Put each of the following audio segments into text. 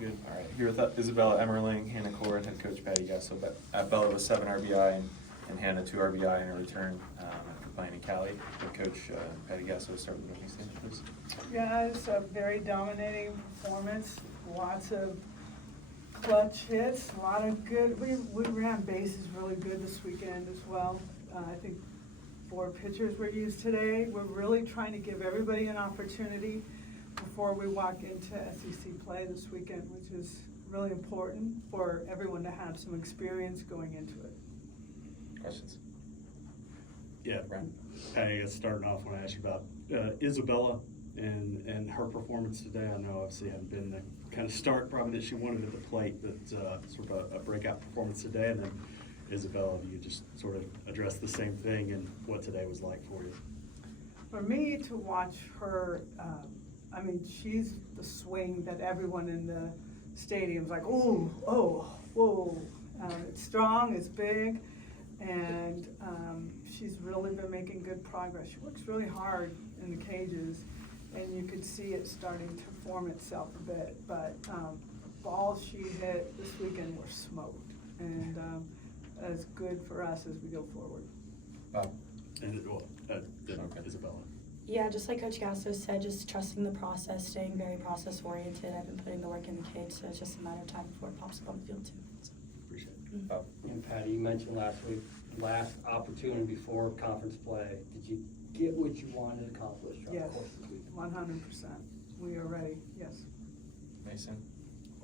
Good. All right. Here with Isabella Emmerling, Hannah Core, and head coach Patty Gasso. But Bella with 7 RBI and Hannah 2 RBI in her return after playing in Cali. Head coach Patty Gasso started with the stand, please. Yeah, it's a very dominating performance. Lots of clutch hits, a lot of good. We ran bases really good this weekend as well. I think 4 pitchers were used today. We're really trying to give everybody an opportunity before we walk into SEC play this weekend, which is really important for everyone to have some experience going into it. Questions? Yeah, Patty, starting off, when I asked you about Isabella and her performance today. I know obviously it hadn't been the kind of start probably that she wanted at the plate, but sort of a breakout performance today. And then Isabella, you just sort of address the same thing and what today was like for you. For me to watch her, I mean, she's the swing that everyone in the stadium's like, ooh, oh, whoa. It's strong, it's big, and she's really been making good progress. She works really hard in the cages, and you could see it starting to form itself a bit. But balls she hit this weekend were smoked, and that's good for us as we go forward. And Isabella. Yeah, just like Coach Gasso said, just trusting the process, staying very process-oriented. I've been putting the work in the cage, so it's just a matter of time before it pops up on the field, too. So. Appreciate it. And Patty, you mentioned last week, last opportunity before conference play. Did you get what you wanted accomplished? Yes, 100%. We are ready, yes. Mason?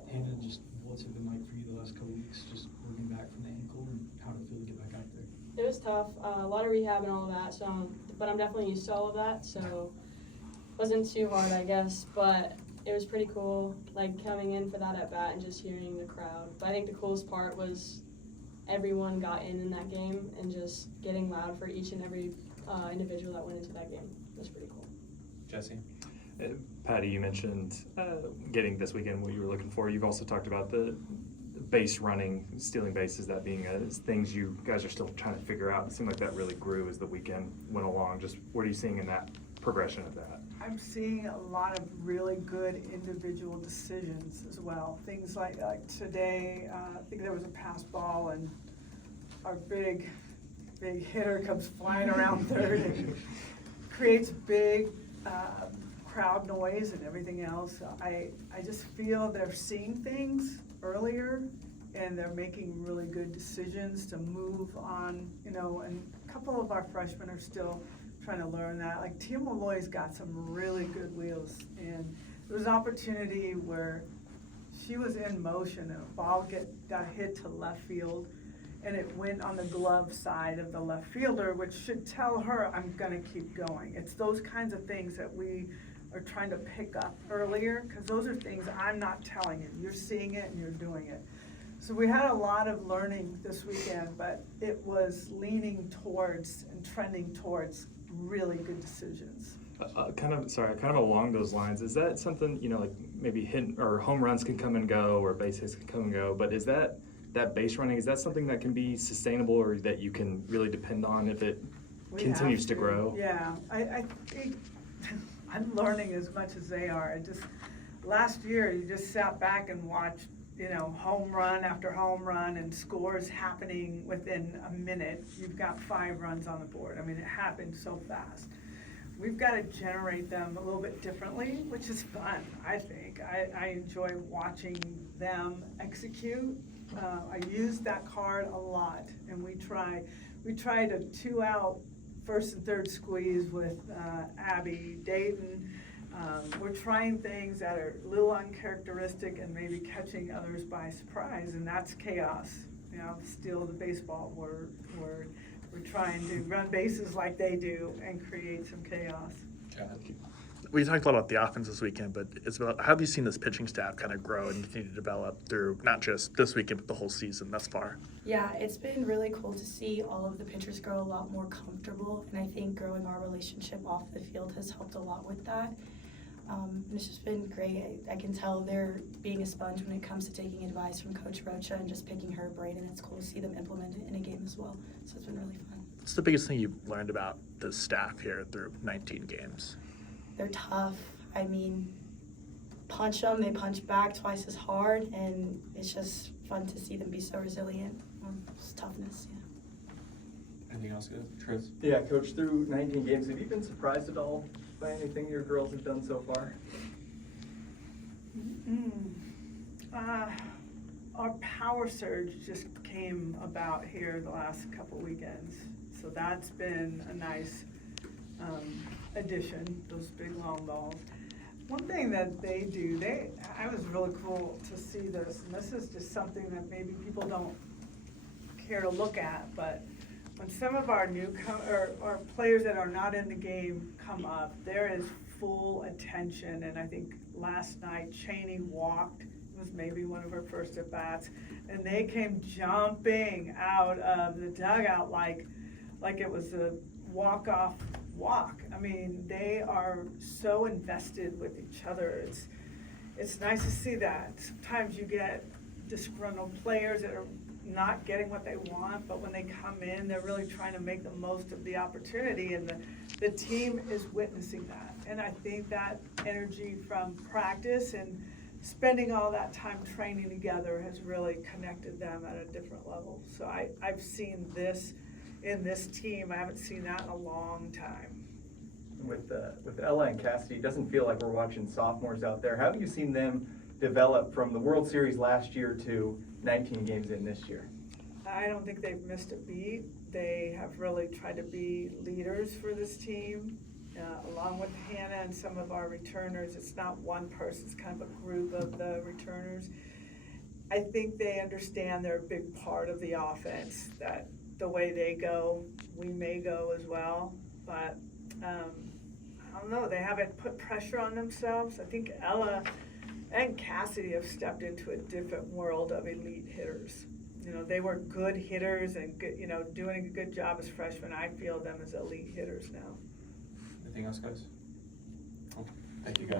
Hannah, just what's it been like for you the last couple weeks, just working back from the ankle, and how to feel to get back out there? It was tough, a lot of rehab and all of that, so, but I'm definitely used to all of that, so wasn't too hard, I guess, but it was pretty cool, like coming in for that at bat and just hearing the crowd. But I think the coolest part was everyone got in that game and just getting loud for each and every individual that went into that game. It was pretty cool. Jesse? Patty, you mentioned getting this weekend what you were looking for. You've also talked about the base running, stealing bases, that being things you guys are still trying to figure out. It seemed like that really grew as the weekend went along. Just what are you seeing in that progression of that? I'm seeing a lot of really good individual decisions as well. Things like today, I think there was a pass ball and our big hitter comes flying around third and creates big crowd noise and everything else. I just feel they're seeing things earlier and they're making really good decisions to move on, you know, and a couple of our freshmen are still trying to learn that. Like Tia Malloy's got some really good wheels, and there was an opportunity where she was in motion and a ball got hit to left field and it went on the glove side of the left fielder, which should tell her I'm gonna keep going. It's those kinds of things that we are trying to pick up earlier, because those are things I'm not telling you. You're seeing it and you're doing it. So we had a lot of learning this weekend, but it was leaning towards and trending towards really good decisions. Kind of along those lines, is that something, you know, like maybe hit or home runs can come and go or base hits can come and go, but is that base running, is that something that can be sustainable or that you can really depend on if it continues to grow? Yeah, I think I'm learning as much as they are. Last year, you just sat back and watched, you know, home run after home run and scores happening within a minute. You've got 5 runs on the board. I mean, it happened so fast. We've got to generate them a little bit differently, which is fun, I think. I enjoy watching them execute. I use that card a lot, and we try to 2-out first and third squeeze with Abby, Dayton. We're trying things that are a little uncharacteristic and maybe catching others by surprise, and that's chaos. You know, steal the baseball word. We're trying to run bases like they do and create some chaos. We talked a lot about the offense this weekend, but Isabella, how have you seen this pitching staff kind of grow and continue to develop through not just this weekend, but the whole season thus far? Yeah, it's been really cool to see all of the pitchers grow a lot more comfortable, and I think growing our relationship off the field has helped a lot with that. And it's just been great. I can tell they're being a sponge when it comes to taking advice from Coach Rocha and just picking her brain, and it's cool to see them implement it in a game as well. So it's been really fun. What's the biggest thing you've learned about the staff here through 19 games? They're tough. I mean, punch them, they punch back twice as hard, and it's just fun to see them be so resilient. It's toughness, yeah. Anything else, guys? Tris? Yeah, Coach, through 19 games, have you been surprised at all by anything your girls have done so far? Our power surge just came about here the last couple weekends, so that's been a nice addition, those big long balls. One thing that they do, I was really cool to see this, and this is just something that maybe people don't care to look at, but when some of our or players that are not in the game come up, there is full attention, and I think last night Cheney walked, it was maybe one of her first at bats, and they came jumping out of the dugout like it was a walk-off walk. I mean, they are so invested with each other. It's nice to see that. Sometimes you get disgruntled players that are not getting what they want, but when they come in, they're really trying to make the most of the opportunity, and the team is witnessing that. And I think that energy from practice and spending all that time training together has really connected them at a different level. So I've seen this in this team. I haven't seen that in a long time. With Ella and Cassidy, it doesn't feel like we're watching sophomores out there. How have you seen them develop from the World Series last year to 19 games in this year? I don't think they've missed a beat. They have really tried to be leaders for this team, along with Hannah and some of our returners. It's not one person, it's kind of a group of the returners. I think they understand they're a big part of the offense, that the way they go, we may go as well, but I don't know, they haven't put pressure on themselves. I think Ella and Cassidy have stepped into a different world of elite hitters. You know, they were good hitters and good, doing a good job as freshmen. I feel them as elite hitters now. Anything else, guys? Thank you, guys.